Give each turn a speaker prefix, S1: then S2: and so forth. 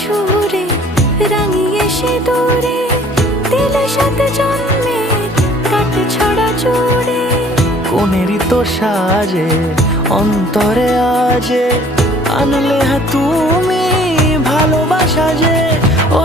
S1: সুরে, রাঙিয়ে সে দূরে দিলে জন্মে কাট ছড়া জোরে
S2: কোনেরই তো সাজে অন্তরে আজে, আনলে তুমি ভালোবাসা যে, ও